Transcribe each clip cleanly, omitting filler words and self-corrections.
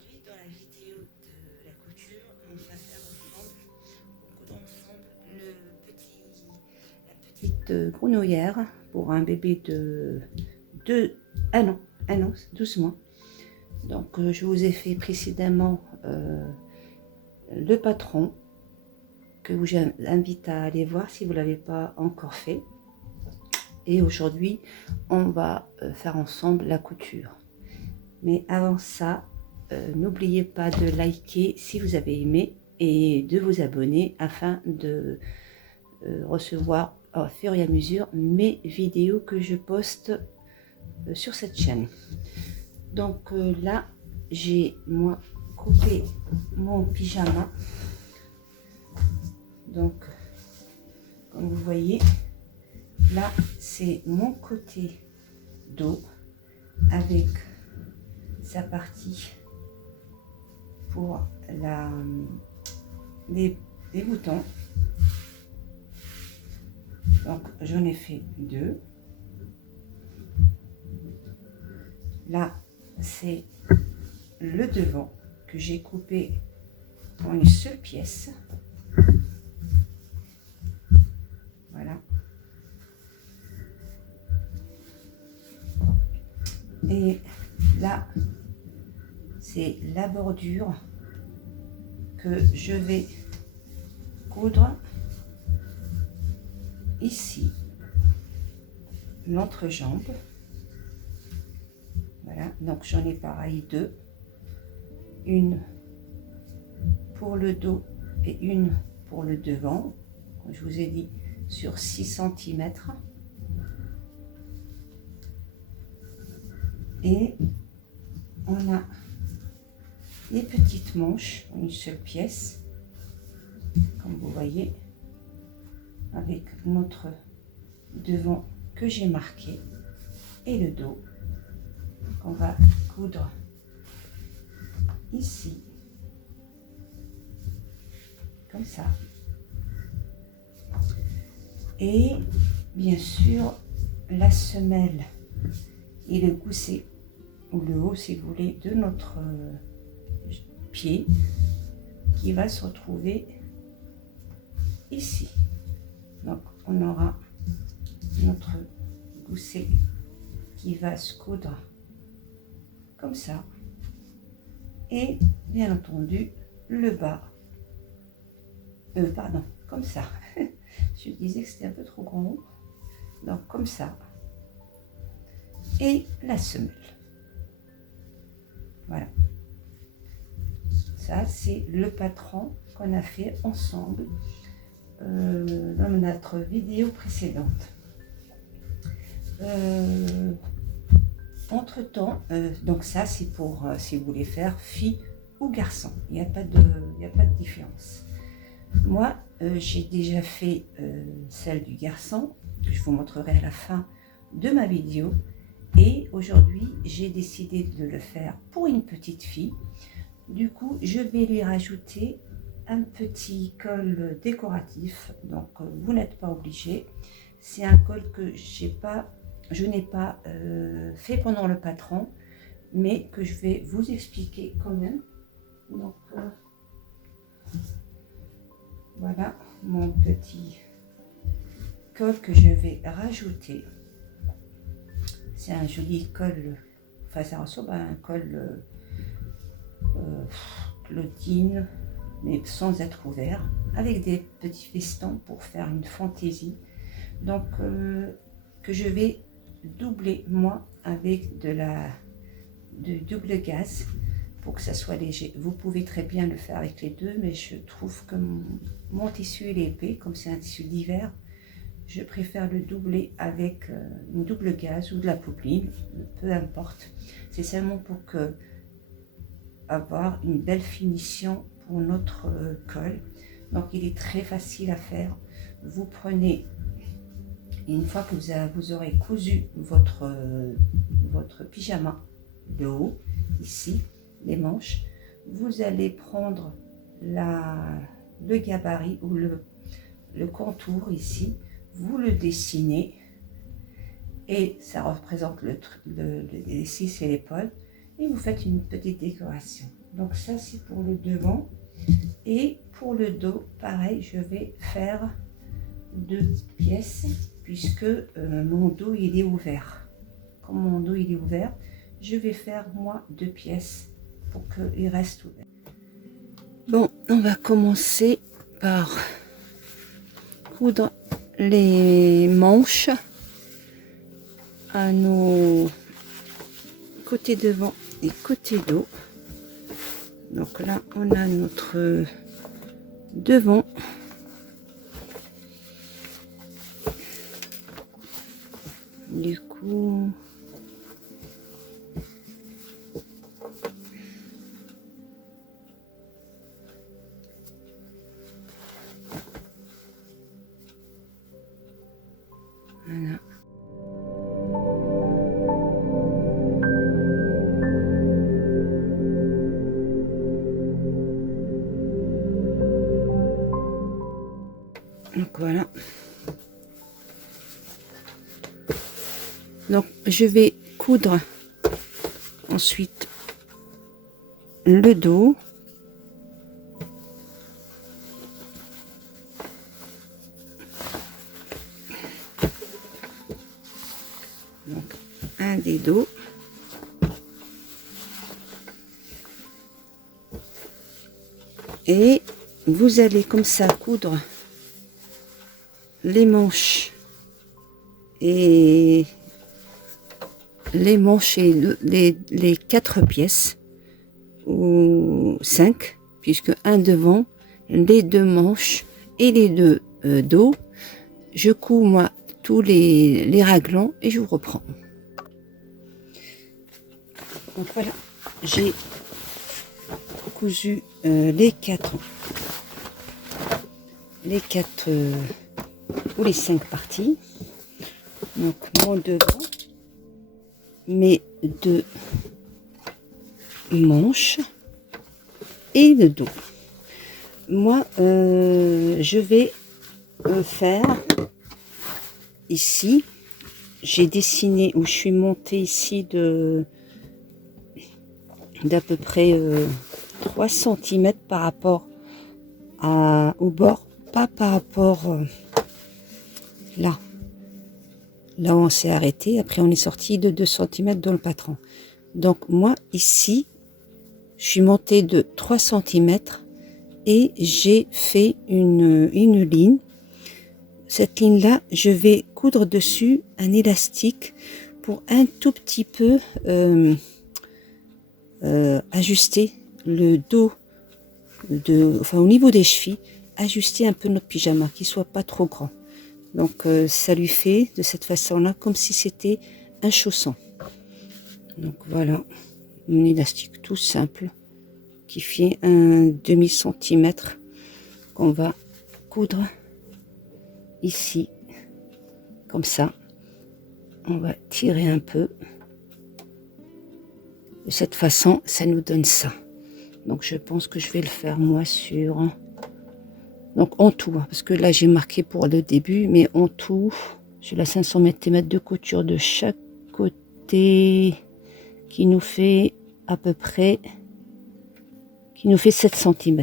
Aujourd'hui, dans la vidéo de la couture, on va faire ensemble la petite grenouillère pour un bébé de 12 mois. Donc, je vous ai fait précédemment le patron que je vous invite à aller voir si vous ne l'avez pas encore fait. Et aujourd'hui, on va faire ensemble la couture. Mais avant ça, n'oubliez pas de liker si vous avez aimé et de vous abonner afin de recevoir au fur et à mesure mes vidéos que je poste sur cette chaîne. Donc là, j'ai moi coupé mon pyjama. Donc, comme vous voyez, là, c'est mon côté dos avec sa partie pour les boutons. Donc, j'en ai fait deux. Là, c'est le devant que j'ai coupé en une seule pièce. Voilà. Et là, c'est la bordure que je vais coudre ici, l'entrejambe. Voilà, donc j'en ai pareil deux, une pour le dos et une pour le devant, comme je vous ai dit, sur 6 cm. Et on a les petites manches en une seule pièce, comme vous voyez, avec notre devant que j'ai marqué et le dos qu'on va coudre ici, comme ça. Et bien sûr, la semelle et le gousset, ou le haut si vous voulez, de notre pied qui va se retrouver ici. Donc on aura notre gousset qui va se coudre comme ça, et bien entendu le bas, pardon, comme ça. Je disais que c'était un peu trop grand, donc comme ça, et la semelle. Voilà, ça c'est le patron qu'on a fait ensemble dans notre vidéo précédente. Entre temps, donc ça c'est pour si vous voulez faire fille ou garçon, il n'y a pas de différence. Moi j'ai déjà fait celle du garçon que je vous montrerai à la fin de ma vidéo, et aujourd'hui j'ai décidé de le faire pour une petite fille. Du coup je vais lui rajouter un petit col décoratif, donc vous n'êtes pas obligé. C'est un col que je n'ai pas fait pendant le patron, mais que je vais vous expliquer quand même. Donc voilà mon petit col que je vais rajouter. C'est un joli col, enfin ça ressemble à un col clotine, mais sans être ouvert, avec des petits festons pour faire une fantaisie. Donc que je vais doubler moi avec de double gaze pour que ça soit léger. Vous pouvez très bien le faire avec les deux, mais je trouve que mon tissu est épais, comme c'est un tissu d'hiver, je préfère le doubler avec une double gaze ou de la popeline, peu importe. C'est seulement pour avoir une belle finition pour notre col. Donc il est très facile à faire. Vous prenez, une fois que vous aurez cousu votre pyjama de haut, ici, les manches, vous allez prendre le gabarit ou le contour ici, vous le dessinez, et ça représente les 6 et l'épaule, et vous faites une petite décoration. Donc ça c'est pour le devant. Et pour le dos, pareil, je vais faire 2 pièces puisque mon dos il est ouvert. Comme mon dos il est ouvert, je vais faire moi 2 pièces pour qu'il reste ouvert. Bon, on va commencer par coudre les manches à nos côtés devant et côté dos. Donc là, on a notre devant. Du coup, voilà. Donc voilà. Donc je vais coudre ensuite le dos. Donc un des dos. Et vous allez comme ça coudre les manches et les 4 pièces ou 5 puisque un devant, les 2 manches et les 2 dos. Je couds moi tous les raglans et je vous reprends. Donc voilà, j'ai cousu les 4 ou les 5 parties. Donc mon devant, mes 2 manches et le dos. Moi je vais faire ici, j'ai dessiné où je suis montée ici d'à peu près 3 cm par rapport au bord, pas par rapport là où on s'est arrêté. Après on est sorti de 2 cm dans le patron. Donc moi ici je suis montée de 3 cm et j'ai fait une ligne. Cette ligne là je vais coudre dessus un élastique pour un tout petit peu ajuster le dos enfin au niveau des chevilles, ajuster un peu notre pyjama, qu'il soit pas trop grand. Donc ça lui fait de cette façon là comme si c'était un chausson. Donc voilà, un élastique tout simple qui fait un demi-centimètre qu'on va coudre ici comme ça. On va tirer un peu de cette façon, ça nous donne ça. Donc je pense que je vais le faire moi sur, donc en tout, parce que là j'ai marqué pour le début, mais en tout j'ai la 500 mm de couture de chaque côté qui nous fait à peu près 7 cm.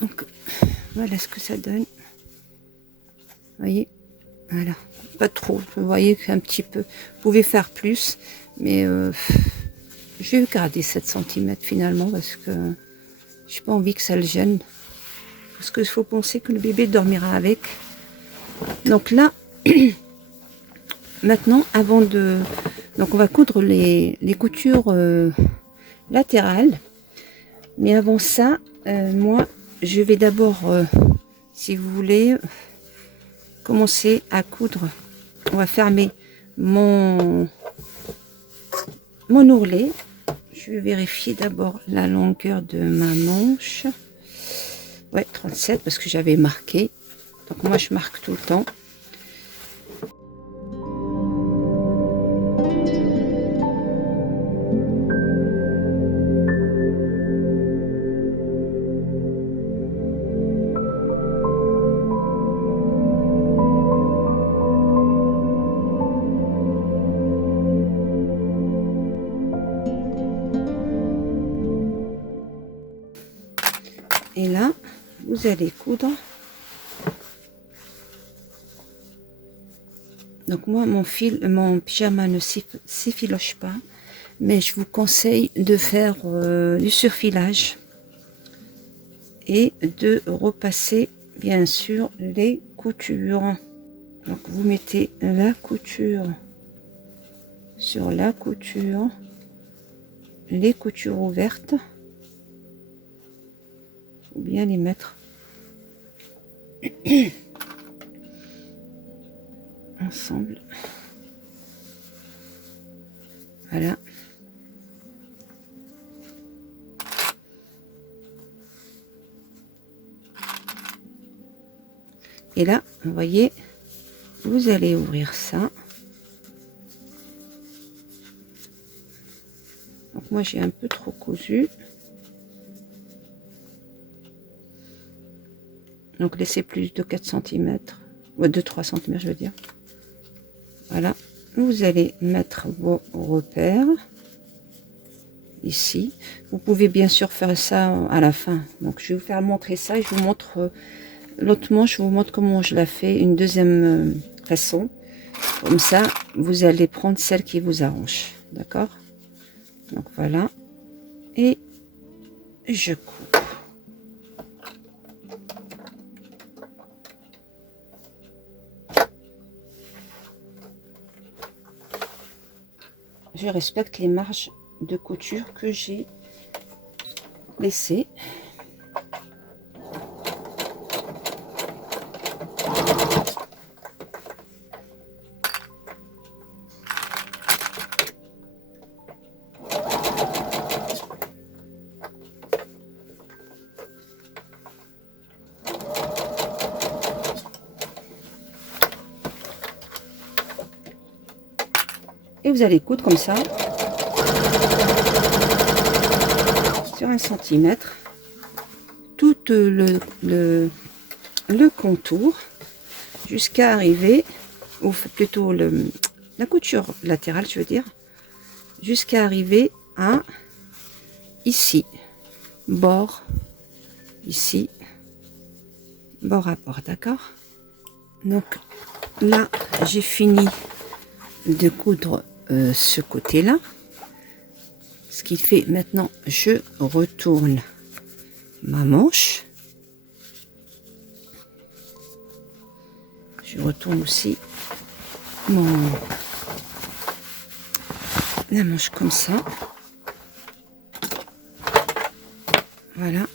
Donc voilà ce que ça donne. Vous voyez, voilà, pas trop. Vous voyez qu'un petit peu. Vous pouvez faire plus, mais je vais garder 7 cm finalement parce que j'ai pas envie que ça le gêne. Parce qu'il faut penser que le bébé dormira avec. Donc là, maintenant, avant de... Donc on va coudre les coutures latérales. Mais avant ça, moi, je vais d'abord, si vous voulez, commencer à coudre. On va fermer mon ourlet. Je vais vérifier d'abord la longueur de ma manche. Ouais, 37 parce que j'avais marqué. Donc moi je marque tout le temps. Et là, vous allez coudre. Donc moi, mon pyjama ne s'effiloche pas, mais je vous conseille de faire du surfilage et de repasser bien sûr les coutures. Donc vous mettez la couture sur la couture, les coutures ouvertes, faut bien les mettre ensemble. Voilà. Et là, vous voyez, vous allez ouvrir ça. Donc moi j'ai un peu trop cousu. Donc laissez plus de 4 cm, ou de 3 cm je veux dire. Voilà, vous allez mettre vos repères ici. Vous pouvez bien sûr faire ça à la fin. Donc je vais vous faire montrer ça et je vous montre l'autre manche, je vous montre comment je la fais une deuxième façon. Comme ça, vous allez prendre celle qui vous arrange. D'accord? Donc voilà. Et je coupe. Je respecte les marges de couture que j'ai laissées. Et vous allez coudre comme ça sur 1 cm tout le contour jusqu'à arriver, ou plutôt la couture latérale je veux dire, jusqu'à arriver à ici, bord, ici, bord à bord, d'accord? Donc là j'ai fini de coudre ce côté là, ce qui fait maintenant je retourne ma manche, je retourne aussi la manche comme ça, voilà,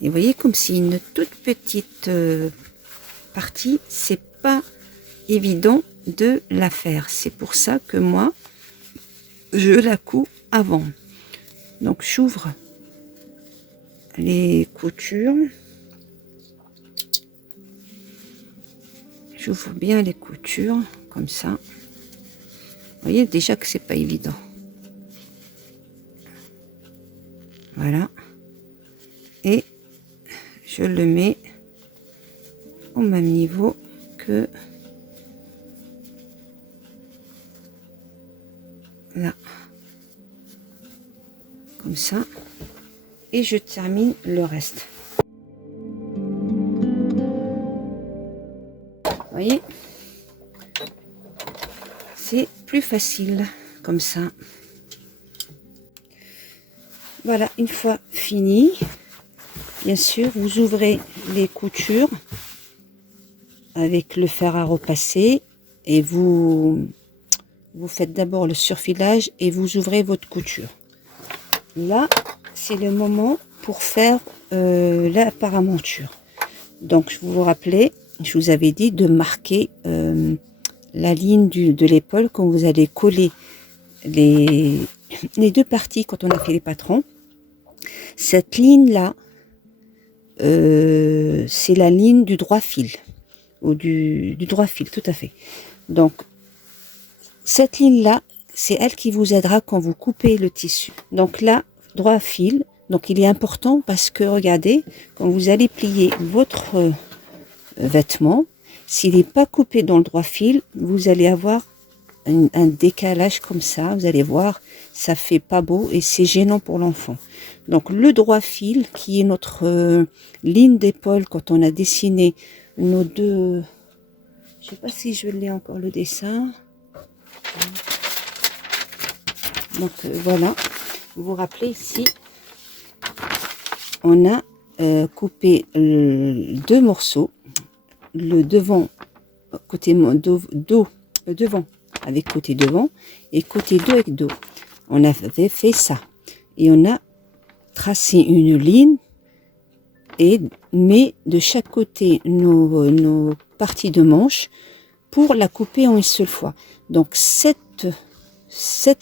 et vous voyez comme si une toute petite partie, c'est pas évident de la faire, c'est pour ça que moi je la couds avant. Donc j'ouvre les coutures, j'ouvre bien les coutures comme ça, vous voyez déjà que c'est pas évident, voilà, et je le mets au même niveau que là, comme ça, et je termine le reste. Vous voyez, c'est plus facile comme ça. Voilà, une fois fini, bien sûr, vous ouvrez les coutures avec le fer à repasser et vous faites d'abord le surfilage et vous ouvrez votre couture. Là, c'est le moment pour faire la paramonture. Donc, je vous rappelez, je vous avais dit de marquer la ligne de l'épaule quand vous allez coller les deux parties quand on a fait les patrons. Cette ligne-là, c'est la ligne du droit fil, ou du droit fil, tout à fait. Donc, cette ligne-là, c'est elle qui vous aidera quand vous coupez le tissu. Donc là, droit fil, donc il est important parce que, regardez, quand vous allez plier votre vêtement, s'il n'est pas coupé dans le droit fil, vous allez avoir un décalage comme ça, vous allez voir, ça fait pas beau et c'est gênant pour l'enfant. Donc le droit fil qui est notre ligne d'épaule quand on a dessiné nos deux, je sais pas si je l'ai encore le dessin. Donc voilà, vous vous rappelez ici, on a coupé deux morceaux, le devant côté dos, devant avec côté devant et côté dos avec dos. On avait fait ça et on a tracé une ligne et met de chaque côté nos parties de manche pour la couper en une seule fois. Donc cette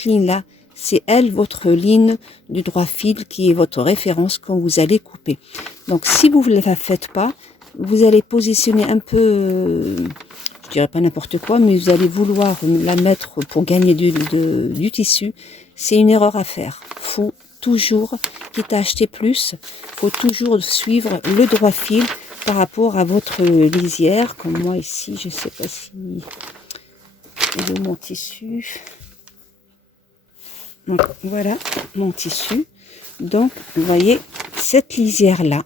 ligne là, c'est elle votre ligne du droit fil qui est votre référence quand vous allez couper. Donc si vous ne la faites pas, vous allez positionner un peu, je dirais pas n'importe quoi, mais vous allez vouloir la mettre pour gagner du tissu. C'est une erreur à faire. Faut toujours, quitte à acheter plus, faut toujours suivre le droit fil par rapport à votre lisière. Comme moi ici, je sais pas si j'ai mon tissu. Donc voilà mon tissu. Donc vous voyez cette lisière là,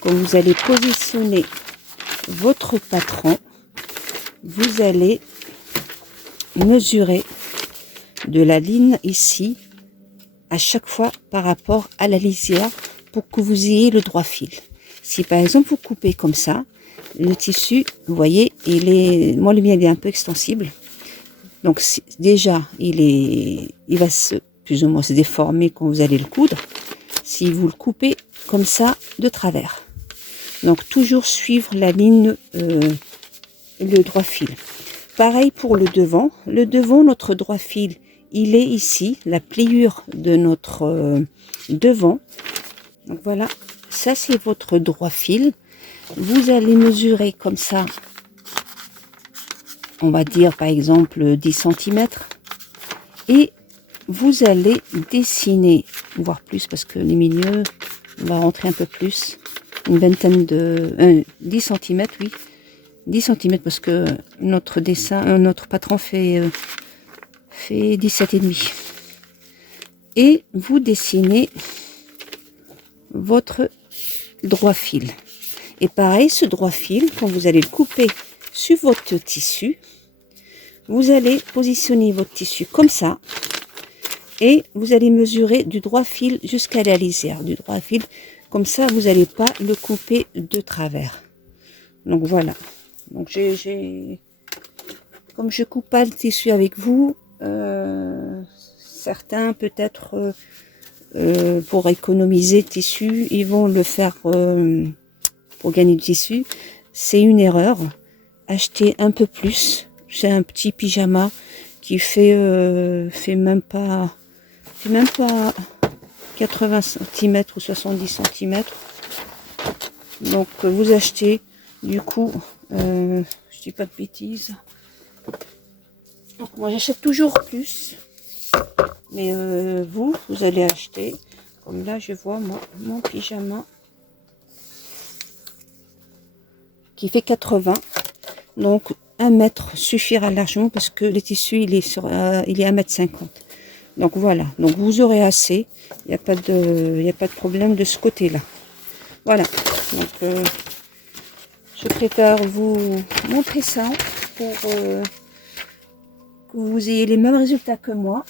quand vous allez positionner votre patron, vous allez mesurer de la ligne ici à chaque fois par rapport à la lisière pour que vous ayez le droit fil. Si par exemple vous coupez comme ça, le tissu, vous voyez, moi le mien il est un peu extensible. Donc déjà il va plus ou moins se déformer quand vous allez le coudre. Si vous le coupez comme ça de travers. Donc toujours suivre la ligne, le droit fil. Pareil pour le devant. Le devant, notre droit fil, il est ici, la pliure de notre devant. Donc voilà, ça c'est votre droit fil. Vous allez mesurer comme ça, on va dire par exemple 10 cm. Et vous allez dessiner, voire plus parce que les milieux, on va rentrer un peu plus, une vingtaine de 10 cm, oui, 10 cm parce que notre dessin, notre patron fait 17,5. Et vous dessinez votre droit fil. Et pareil, ce droit fil, quand vous allez le couper sur votre tissu, vous allez positionner votre tissu comme ça. Et vous allez mesurer du droit fil jusqu'à la lisière. Du droit fil, comme ça, vous n'allez pas le couper de travers. Donc voilà. Donc comme je coupe pas le tissu avec vous, certains peut-être pour économiser le tissu, ils vont le faire pour gagner du tissu. C'est une erreur. Achetez un peu plus. C'est un petit pyjama qui fait même pas 80 cm ou 70 cm. Donc vous achetez du coup, je dis pas de bêtises. Donc moi j'achète toujours plus, mais vous allez acheter, comme là je vois moi mon pyjama qui fait 80, donc 1 mètre suffira largement parce que le tissu il est 1,50 m. Donc voilà, donc vous aurez assez, il n'y a pas de problème de ce côté là. Voilà, donc je préfère vous montrer ça pour que vous ayez les mêmes résultats que moi,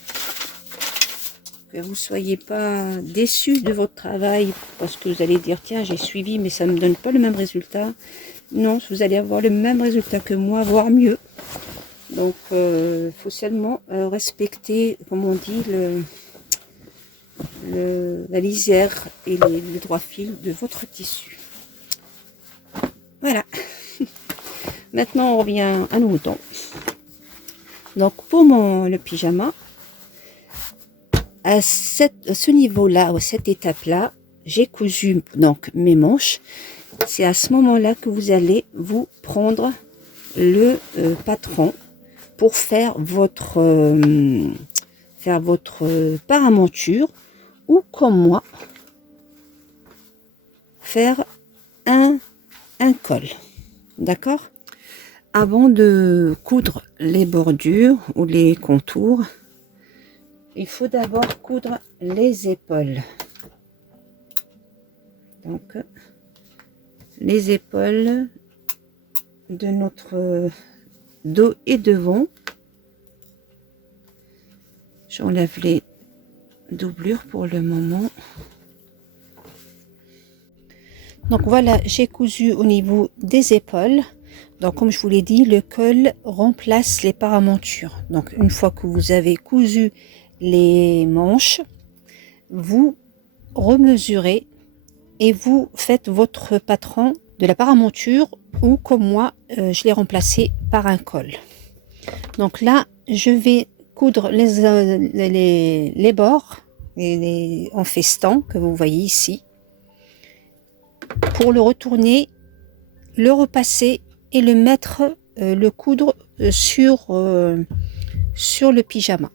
que vous ne soyez pas déçus de votre travail parce que vous allez dire tiens j'ai suivi mais ça ne me donne pas le même résultat. Non, vous allez avoir le même résultat que moi, voire mieux. Donc faut seulement respecter, comme on dit, la lisière et le droit fil de votre tissu. Voilà. Maintenant on revient à nos moutons. Donc pour le pyjama, à ce niveau-là, à cette étape-là, j'ai cousu donc mes manches. C'est à ce moment-là que vous allez vous prendre le patron pour faire votre paramonture, ou comme moi, faire un col. D'accord? avant de coudre les bordures ou les contours, il faut d'abord coudre les épaules. Donc, les épaules de notre dos et devant. J'enlève les doublures pour le moment. Donc voilà, j'ai cousu au niveau des épaules. Donc comme je vous l'ai dit, le col remplace les paramontures. Donc une fois que vous avez cousu les manches, vous remesurez et vous faites votre patron de la paramonture, ou comme moi, je l'ai remplacé par un col. Donc là, je vais coudre les bords en festan que vous voyez ici, pour le retourner, le repasser et le mettre, le coudre sur le pyjama.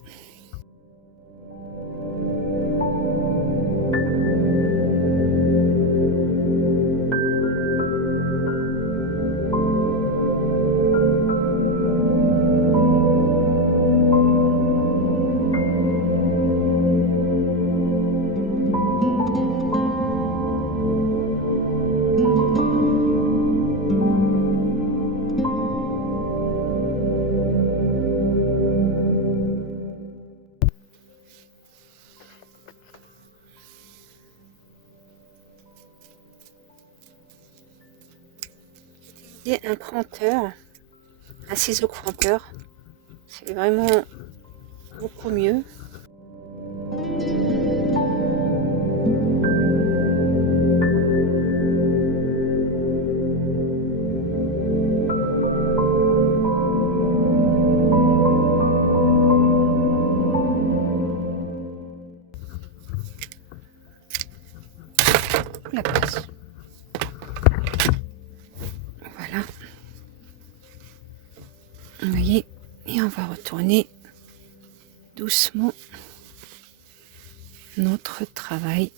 Un cranteur, un ciseau cranteur, c'est vraiment beaucoup mieux. La place. Voilà. Vous voyez, et on va retourner doucement notre travail.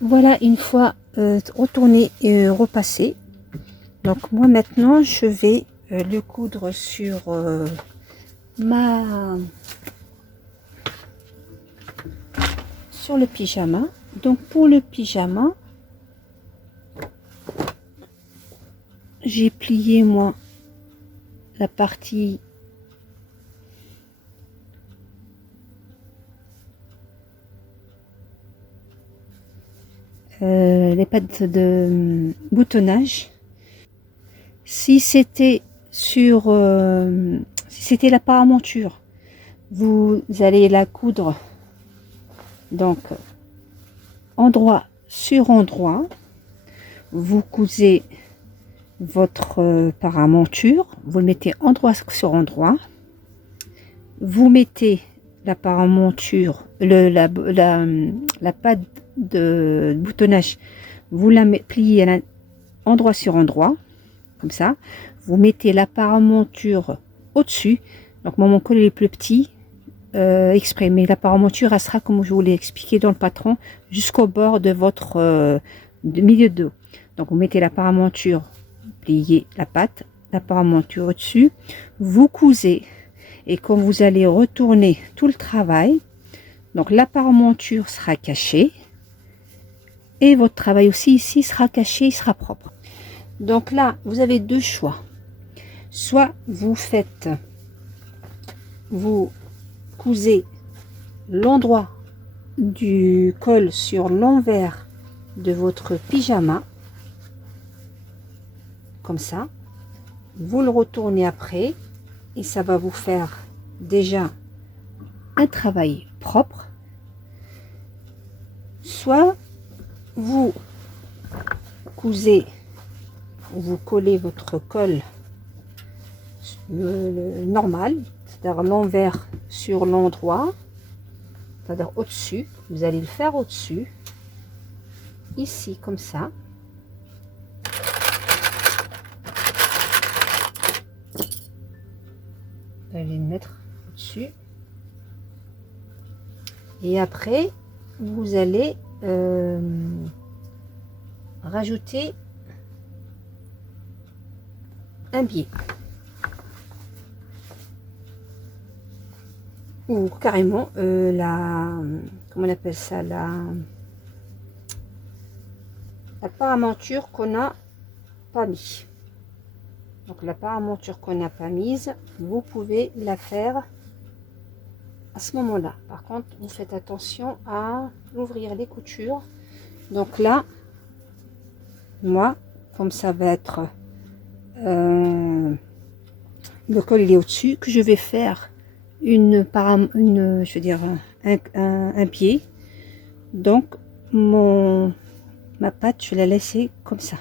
Voilà, une fois retourné et repassé. Donc moi maintenant je vais le coudre sur sur le pyjama. Donc pour le pyjama, j'ai plié moi la partie les pattes de boutonnage. Si c'était sur si c'était la paramonture, vous allez la coudre donc endroit sur endroit. Vous cousez votre paramonture, vous le mettez endroit sur endroit, vous mettez la paramonture, la patte de boutonnage, vous la pliez à endroit sur endroit, comme ça. Vous mettez la paramonture au-dessus. Donc moi, mon col est plus petit exprès, mais la paramonture elle sera comme je vous l'ai expliqué dans le patron, jusqu'au bord de votre milieu de dos. Donc vous mettez la paramonture, pliez la patte, la paramonture au-dessus, vous cousez, et quand vous allez retourner tout le travail, donc la paramonture sera cachée et votre travail aussi ici sera caché, il sera propre. Donc là vous avez deux choix, soit vous cousez l'endroit du col sur l'envers de votre pyjama comme ça, vous le retournez après et ça va vous faire déjà un travail propre. Soit vous cousez, vous collez votre col normal, c'est-à-dire l'envers sur l'endroit, c'est-à-dire au-dessus, vous allez le faire au-dessus, ici comme ça. Vous allez le mettre au-dessus. Et après, vous allez rajouter un biais. Ou carrément comment on appelle ça, la paramonture qu'on n'a pas mis. Donc la paramonture qu'on n'a pas mise, vous pouvez la faire à ce moment-là. Par contre, vous faites attention à ouvrir les coutures. Donc là, moi, comme ça va être le col il est au-dessus, que je vais faire je veux dire un pied. Donc ma patte, je vais la laisser comme ça.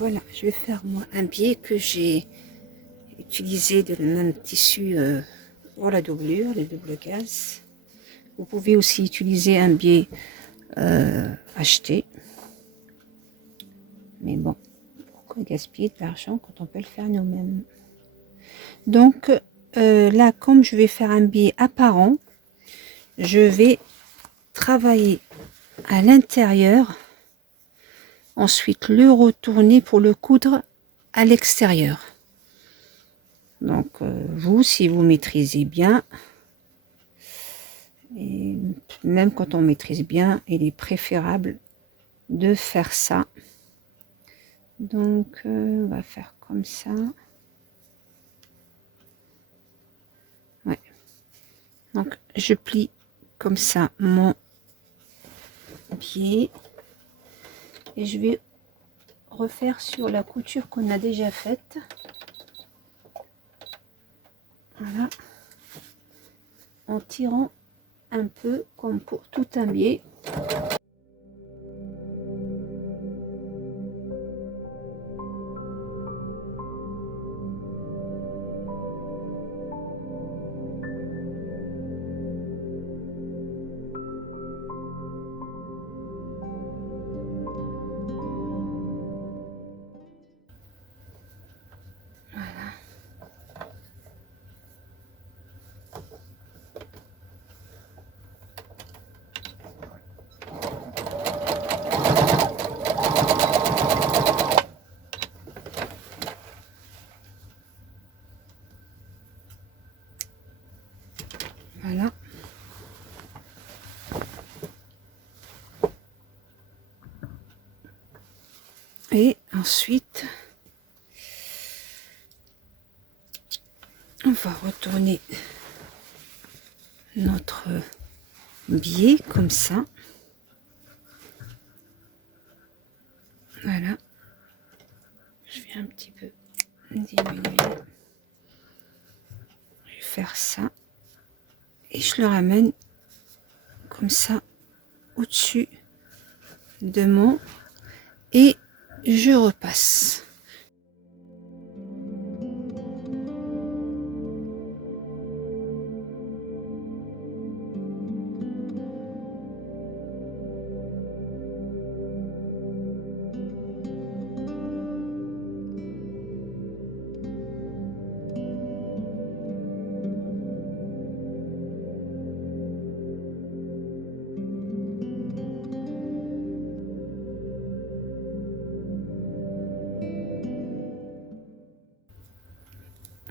Voilà, je vais faire moi un biais que j'ai utilisé de le même tissu pour la doublure, les double gaze. Vous pouvez aussi utiliser un biais acheté. Mais bon, pourquoi gaspiller de l'argent quand on peut le faire nous-mêmes? Donc là, comme je vais faire un biais apparent, je vais travailler à l'intérieur, ensuite le retourner pour le coudre à l'extérieur. Donc vous, si vous maîtrisez bien, et même quand on maîtrise bien, il est préférable de faire ça. Donc on va faire comme ça. Ouais. Donc je plie comme ça mon pied et je vais refaire sur la couture qu'on a déjà faite. Voilà, en tirant un peu comme pour tout un biais. Voilà. Et ensuite, on va retourner notre biais comme ça. Voilà. Je vais un petit peu diminuer. Je vais faire ça. Et je le ramène comme ça au-dessus de mon... Et je repasse.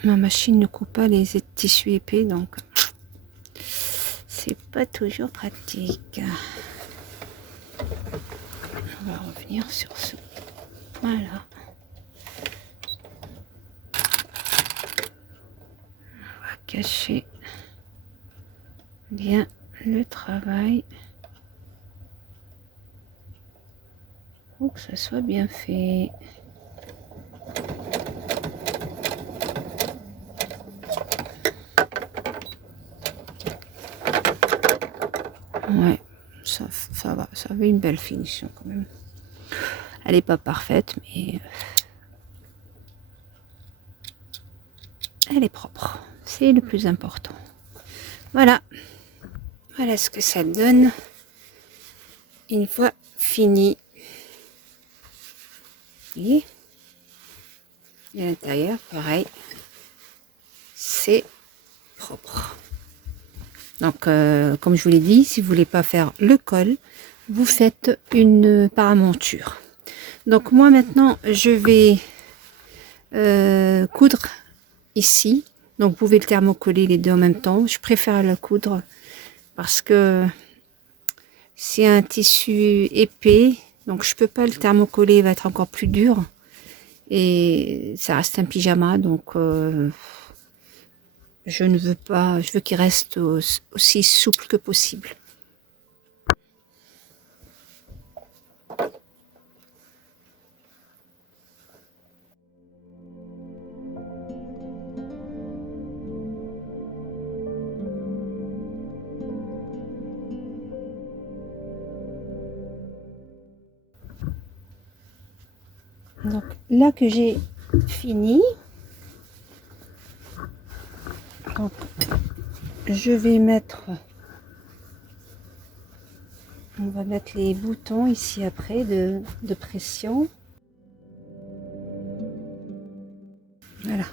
Ma machine ne coupe pas les tissus épais, donc c'est pas toujours pratique. On va revenir sur ce. Voilà. On va cacher bien le travail pour que ça soit bien fait. Ouais, ça va, ça avait une belle finition quand même. Elle n'est pas parfaite, mais elle est propre. C'est le plus important. Voilà. Voilà ce que ça donne une fois fini. Et à l'intérieur, pareil, c'est propre. Donc, comme je vous l'ai dit, si vous voulez pas faire le col, vous faites une paramonture. Donc moi maintenant, je vais coudre ici. Donc vous pouvez le thermocoller les deux en même temps. Je préfère le coudre parce que c'est un tissu épais. Donc je peux pas le thermocoller, il va être encore plus dur. Et ça reste un pyjama, donc je ne veux pas, je veux qu'il reste aussi souple que possible. Donc là que j'ai fini, donc je vais mettre, on va mettre les boutons ici après de pression. Voilà,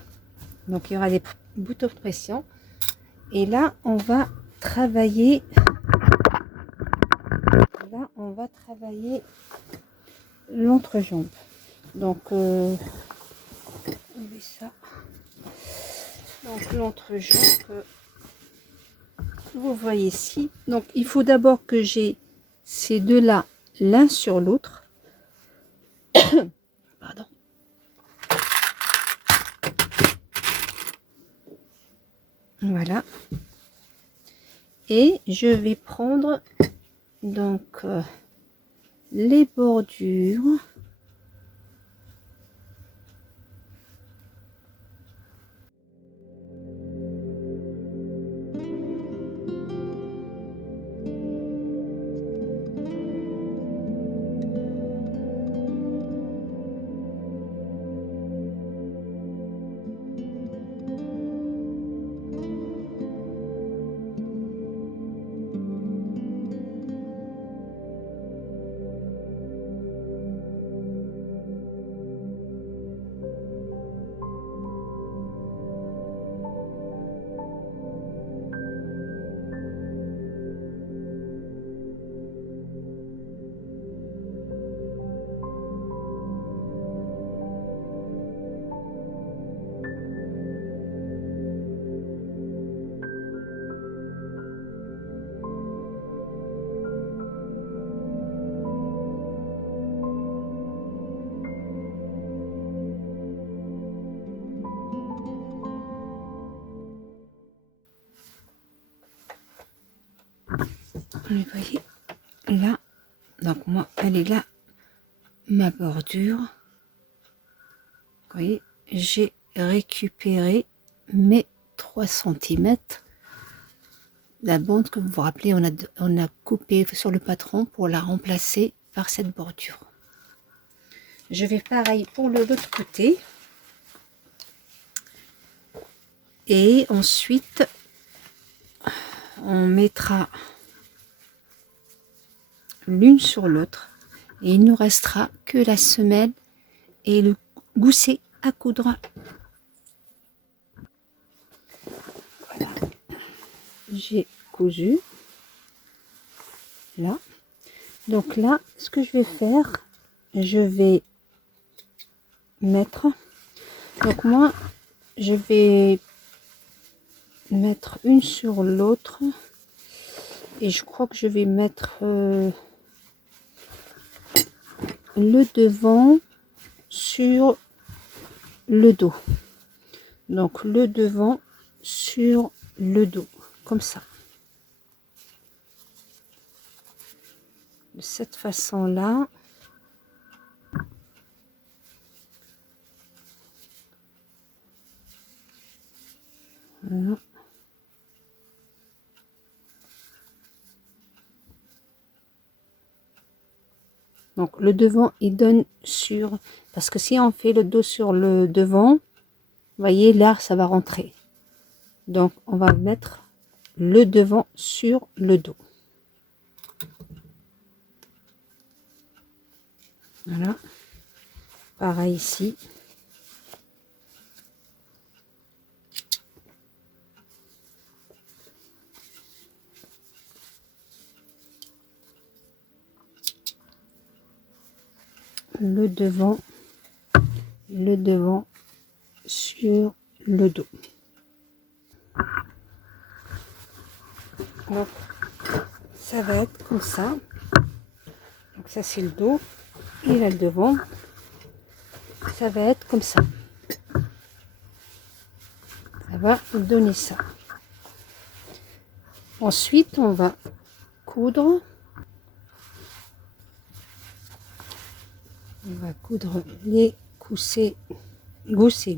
donc il y aura des boutons de pression. Et là on va travailler, l'entrejambe. Donc on met ça. Donc l'entrejambe que vous voyez ici. Donc il faut d'abord que j'ai ces deux là l'un sur l'autre. Pardon. Voilà. Et je vais prendre donc les bordures. Vous voyez là, donc moi elle est là, ma bordure. Vous voyez, j'ai récupéré mes 3 cm. La bande que vous vous rappelez, on a coupé sur le patron pour la remplacer par cette bordure. Je vais pareil pour l'autre côté. Et ensuite, on mettra l'une sur l'autre. Et il nous restera que la semelle et le gousset à coudre. Voilà. J'ai cousu. Là. Donc là, ce que je vais faire, je vais mettre... Donc moi, je vais mettre une sur l'autre. Et je crois que je vais mettre le devant sur le dos. Donc le devant sur le dos, comme ça. De cette façon-là. Voilà. Donc le devant il donne sur, parce que si on fait le dos sur le devant, vous voyez là ça va rentrer. Donc on va mettre le devant sur le dos. Voilà. Pareil ici. Le devant sur le dos. Donc ça va être comme ça. Donc ça c'est le dos et là le devant. Ça va être comme ça. Ça va donner ça. Ensuite on va coudre. On va coudre les goussets. Gousset.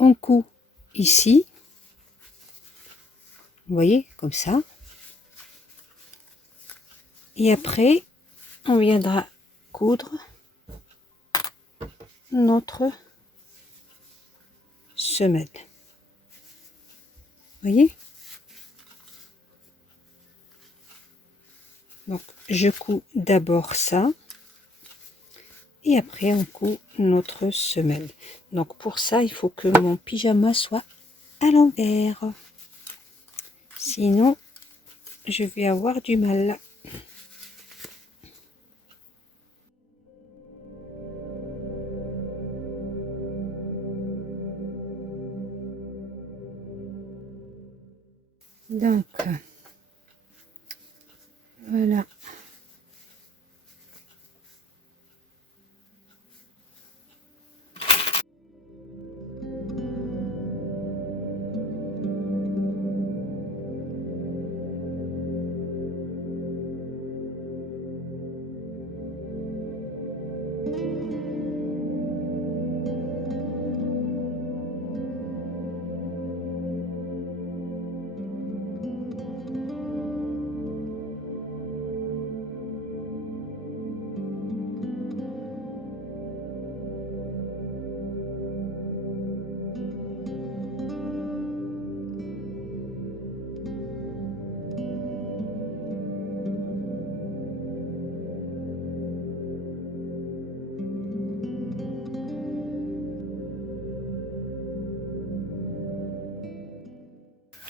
On coud ici, vous voyez, comme ça. Et après, on viendra coudre notre semelle. Vous voyez? Donc, je couds d'abord ça. Et après, on coud notre semelle. Donc, pour ça, il faut que mon pyjama soit à l'envers. Sinon, je vais avoir du mal. Donc, voilà.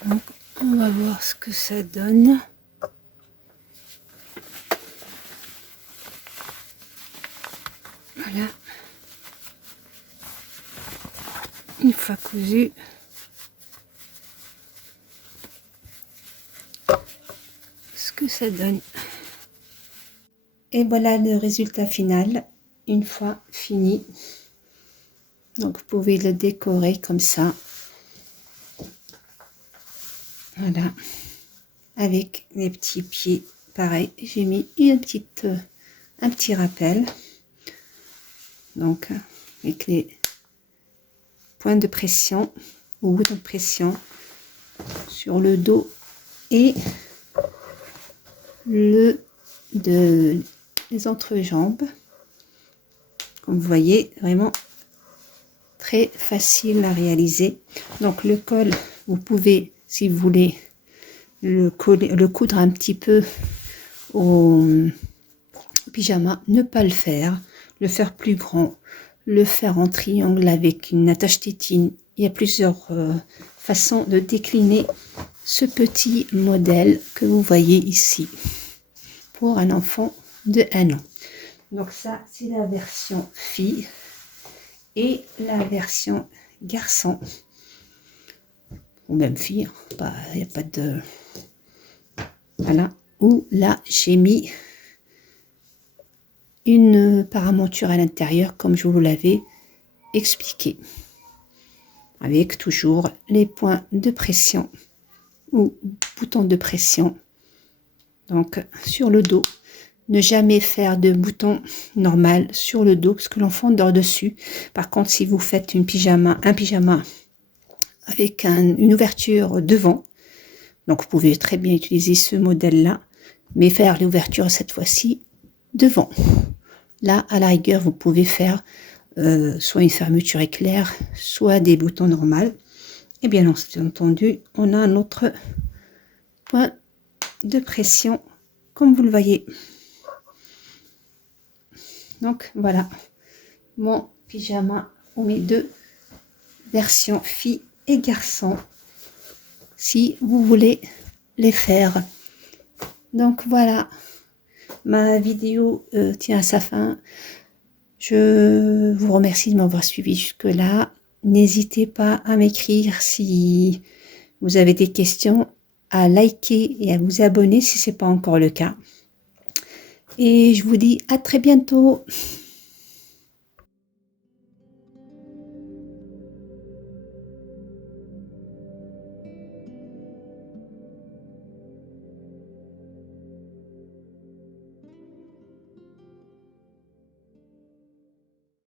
Donc, on va voir ce que ça donne. Voilà. Une fois cousu. Ce que ça donne. Et voilà le résultat final, une fois fini. Donc, vous pouvez le décorer comme ça. Voilà. Avec les petits pieds. Pareil, j'ai mis un petit rappel. Donc, avec les points de pression ou boutons de pression sur le dos et les entrejambes. Comme vous voyez, vraiment très facile à réaliser. Donc, le col, vous pouvez, si vous voulez, le coudre un petit peu au pyjama, ne pas le faire plus grand, le faire en triangle avec une attache tétine. Il y a plusieurs façons de décliner ce petit modèle que vous voyez ici pour un enfant de 1 an. Donc ça, c'est la version fille et la version garçon, ou même fille, il n'y a pas de... Voilà, où là, j'ai mis une paramonture à l'intérieur, comme je vous l'avais expliqué. Avec toujours les points de pression ou boutons de pression. Donc sur le dos. Ne jamais faire de bouton normal sur le dos parce que l'enfant dort dessus. Par contre, si vous faites un pyjama avec une ouverture devant, donc vous pouvez très bien utiliser ce modèle-là, mais faire l'ouverture cette fois-ci devant. Là, à la rigueur, vous pouvez faire soit une fermeture éclair, soit des boutons normaux. Et bien entendu, on a un autre point de pression, comme vous le voyez. Donc voilà, mon pyjama ou mes deux versions filles et garçons, si vous voulez les faire. Donc voilà, ma vidéo tient à sa fin. Je vous remercie de m'avoir suivi jusque-là. N'hésitez pas à m'écrire si vous avez des questions, à liker et à vous abonner si ce n'est pas encore le cas. Et je vous dis à très bientôt.